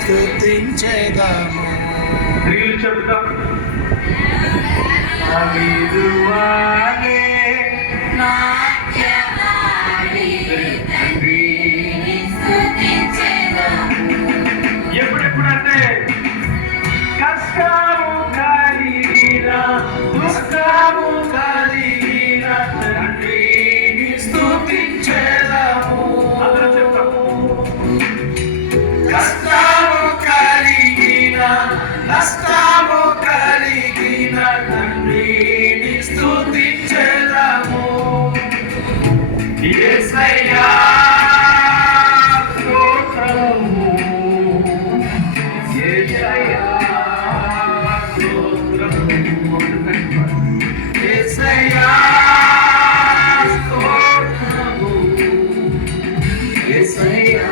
స్తుతించెదము. స్త్రీలు చెప్తాం ఎప్పుడెప్పుడంటే కష్టము కలిగిన దుఃఖము కలిగిన తండ్రిని స్తుతించెదము. అందరం చెప్తాము. కష్టము కలిగిన నష్టము కలిగిన తండ్రిని స్తుతించెదము. యేసయ్యా స్తోత్రము, యేసయ్యా స్తోత్రము, యేసయ్యా స్తోత్రము, యేసయ్యా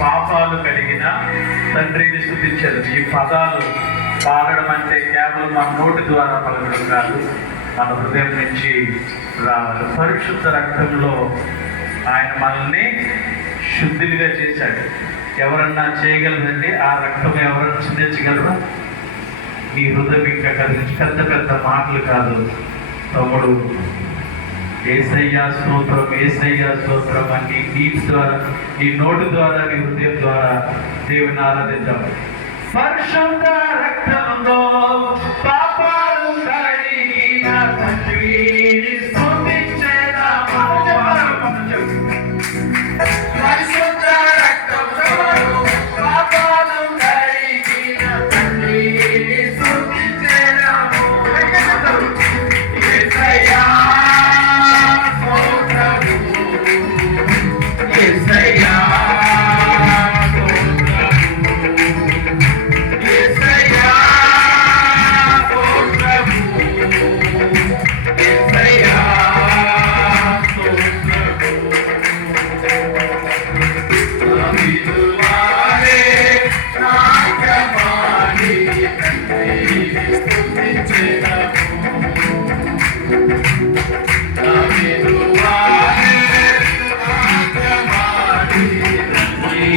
పాపాలు కలిగిన తండ్రిని స్తుతించదు. ఈ పదాలు పాడడం అంటే కేవలం మన నోటి ద్వారా పలకడం కాదు, మన హృదయం నుంచి రావాలి. పరిశుద్ధ రక్తంలో ఆయన మనల్ని శుద్ధిగా చేశాడు. ఎవరన్నా చేయగలరండి? ఆ రక్తం ఎవరన్నా చిందించగలరా? నీ హృదయం ఇంకా కలిసి పెద్ద పెద్ద మాటలు కాదు తమ్ముడు. యేసయ్యా స్తోత్రం, యేసయ్యా స్తోత్రం అని నీ ద్వారా, నీ నోటి ద్వారా, నీ హృదయం ద్వారా దేవుని ఆరాధిద్దాం. పరిశుద్ధ రక్తంలో